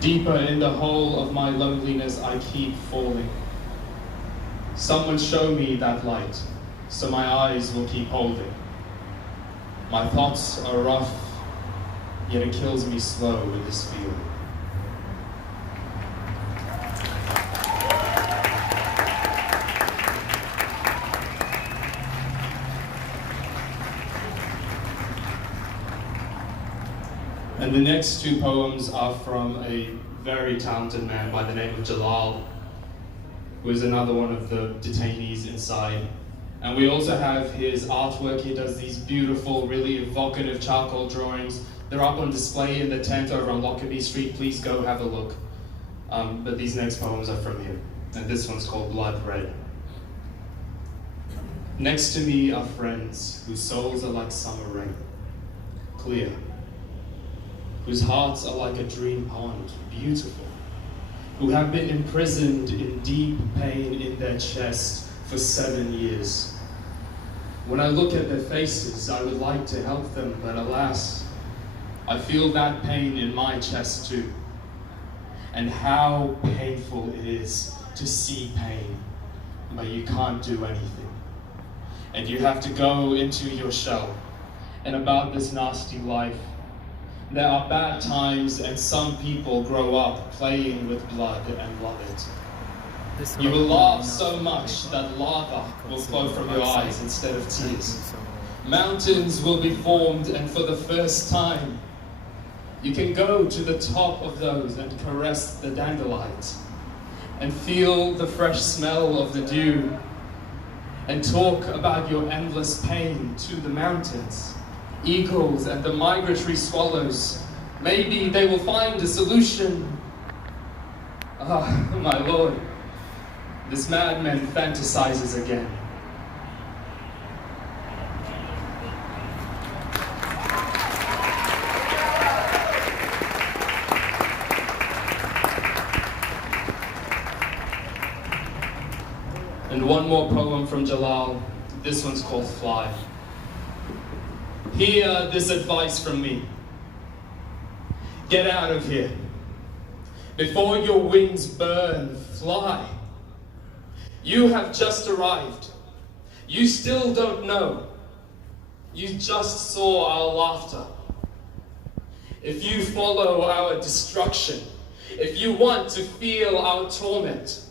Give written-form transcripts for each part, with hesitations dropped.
Deeper in the hole of my loneliness, I keep falling. Someone show me that light, so my eyes will keep holding. My thoughts are rough, yet it kills me slow with this feeling. And the next two poems are from a very talented man by the name of Jalal, who is another one of the detainees inside. And we also have his artwork. He does these beautiful, really evocative charcoal drawings. They're up on display in the tent over on Lockerbie Street. Please go have a look. But these next poems are from him. And this one's called Blood Red. Next to me are friends whose souls are like summer rain, clear, whose hearts are like a dream pond, beautiful, who have been imprisoned in deep pain in their chest for 7 years. When I look at their faces, I would like to help them, but alas, I feel that pain in my chest too. And how painful it is to see pain, but you can't do anything. And you have to go into your shell. And about this nasty life, there are bad times, and some people grow up playing with blood and love it. You will laugh so much that lava will flow from your eyes instead of tears. Mountains will be formed, and for the first time, you can go to the top of those and caress the dandelions, and feel the fresh smell of the dew, and talk about your endless pain to the mountains. Eagles and the migratory swallows, maybe they will find a solution. Ah, my Lord, this madman fantasizes again. And one more poem from Jalal. This one's called Fly. Hear this advice from me. Get out of here. Before your wings burn, fly. You have just arrived. You still don't know. You just saw our laughter. If you follow our destruction, if you want to feel our torment,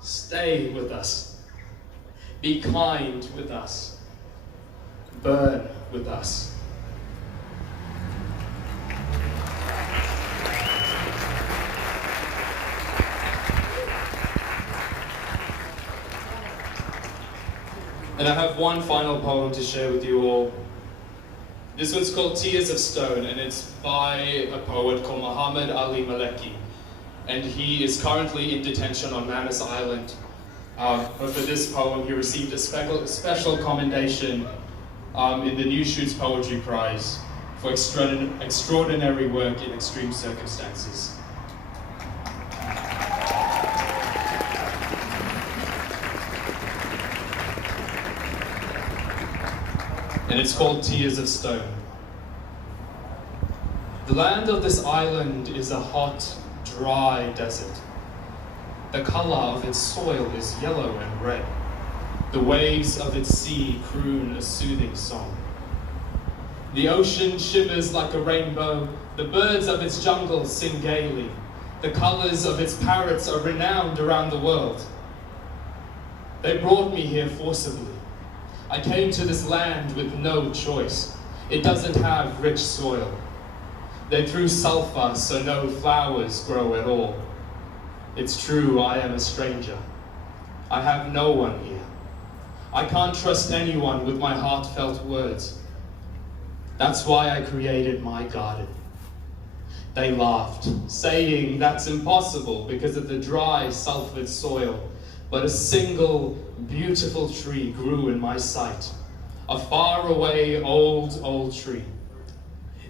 stay with us. Be kind with us. Burn with us. And I have one final poem to share with you all. This one's called Tears of Stone, and it's by a poet called Muhammad Ali Maleki. And he is currently in detention on Manus Island. But for this poem, he received a special commendation in the New Shoots Poetry Prize for extraordinary work in extreme circumstances. And it's called Tears of Stone. The land of this island is a hot, dry desert. The color of its soil is yellow and red. The waves of its sea croon a soothing song. The ocean shimmers like a rainbow. The birds of its jungle sing gaily. The colors of its parrots are renowned around the world. They brought me here forcibly. I came to this land with no choice. It doesn't have rich soil. They threw sulfur so no flowers grow at all. It's true, I am a stranger. I have no one here. I can't trust anyone with my heartfelt words. That's why I created my garden. They laughed, saying that's impossible because of the dry, sulfured soil. But a single, beautiful tree grew in my sight. A faraway, old tree.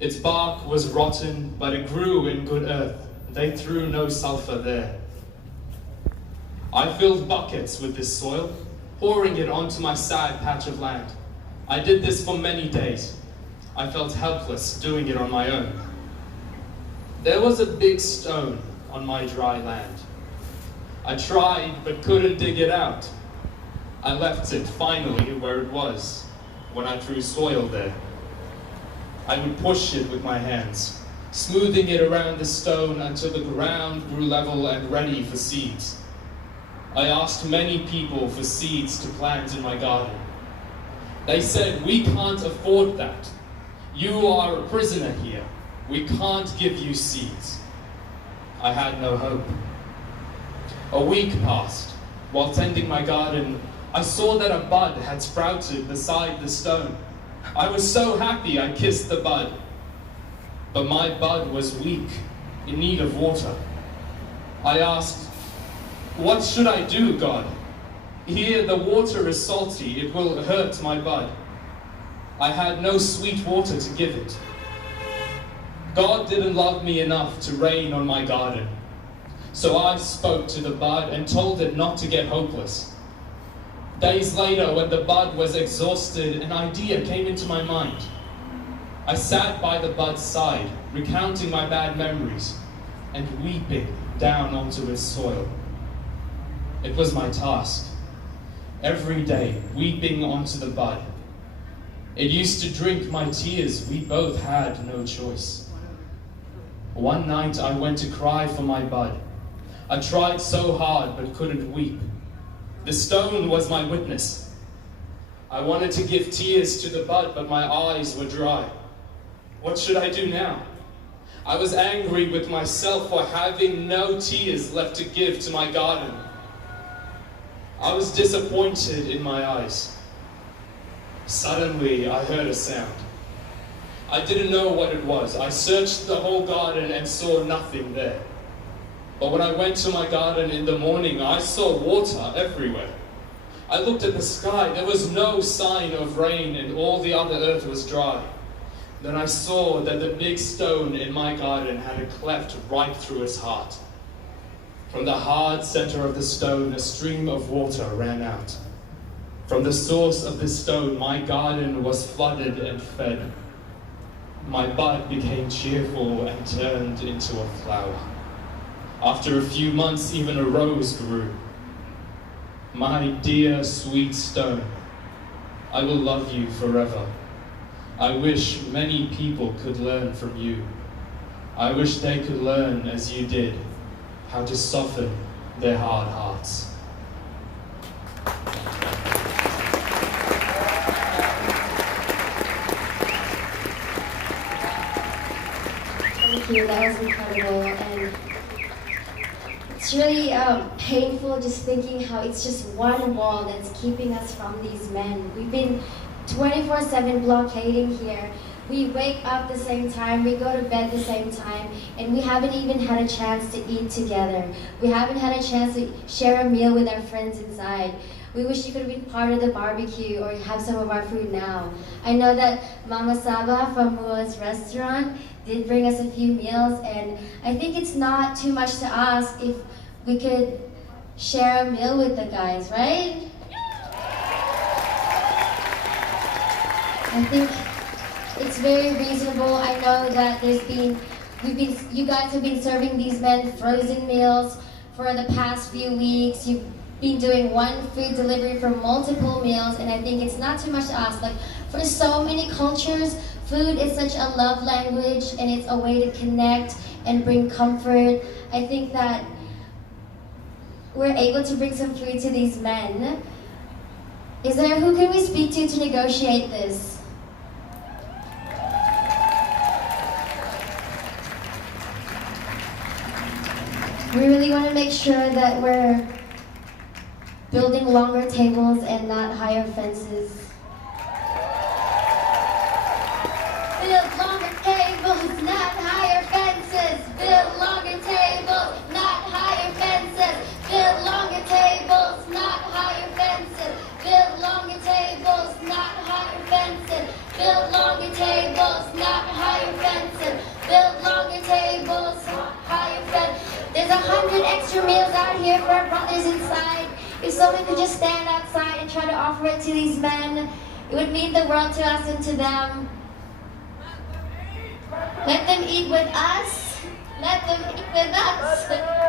Its bark was rotten, but it grew in good earth. They threw no sulfur there. I filled buckets with this soil, pouring it onto my sad patch of land. I did this for many days. I felt helpless doing it on my own. There was a big stone on my dry land. I tried but couldn't dig it out. I left it finally where it was when I threw soil there. I would push it with my hands, smoothing it around the stone until the ground grew level and ready for seeds. I asked many people for seeds to plant in my garden. They said, "We can't afford that. You are a prisoner here. We can't give you seeds." I had no hope. A week passed. While tending my garden, I saw that a bud had sprouted beside the stone. I was so happy I kissed the bud. But my bud was weak, in need of water. I asked, "What should I do, God? Here the water is salty, it will hurt my bud." I had no sweet water to give it. God didn't love me enough to rain on my garden. So I spoke to the bud and told it not to get hopeless. Days later, when the bud was exhausted, an idea came into my mind. I sat by the bud's side, recounting my bad memories and weeping down onto its soil. It was my task, every day weeping onto the bud. It used to drink my tears, we both had no choice. One night I went to cry for my bud. I tried so hard but couldn't weep. The stone was my witness. I wanted to give tears to the bud, but my eyes were dry. What should I do now? I was angry with myself for having no tears left to give to my garden. I was disappointed in my eyes. Suddenly, I heard a sound. I didn't know what it was. I searched the whole garden and saw nothing there. But when I went to my garden in the morning, I saw water everywhere. I looked at the sky. There was no sign of rain and all the other earth was dry. Then I saw that the big stone in my garden had a cleft right through its heart. From the hard center of the stone, a stream of water ran out. From the source of the stone, my garden was flooded and fed. My bud became cheerful and turned into a flower. After a few months, even a rose grew. My dear sweet stone, I will love you forever. I wish many people could learn from you. I wish they could learn as you did, how to soften their hard hearts. Thank you, that was incredible. And it's really painful just thinking how it's just one wall that's keeping us from these men. We've been 24/7 blockading here. We wake up the same time, we go to bed the same time, and we haven't even had a chance to eat together. We haven't had a chance to share a meal with our friends inside. We wish you could have been part of the barbecue or have some of our food now. I know that Mama Saba from Mua's restaurant did bring us a few meals, and I think it's not too much to ask if we could share a meal with the guys, right? I think it's very reasonable. I know that you guys have been serving these men frozen meals for the past few weeks. You've been doing one food delivery for multiple meals, and I think it's not too much to ask. Like, for so many cultures, food is such a love language, and it's a way to connect and bring comfort. I think that we're able to bring some food to these men. Who can we speak to negotiate this? We really want to make sure that we're building longer tables and not higher fences. Build longer tables, not higher fences. Build longer tables, not higher fences. Build longer tables, not higher fences. Build longer tables, not higher fences. Build longer tables, not higher fences. Build longer tables, higher fences. There's 100 extra meals out here for our brothers inside. If someone could just stand outside and try to offer it to these men, it would mean the world to us and to them. Let them eat with us. with us.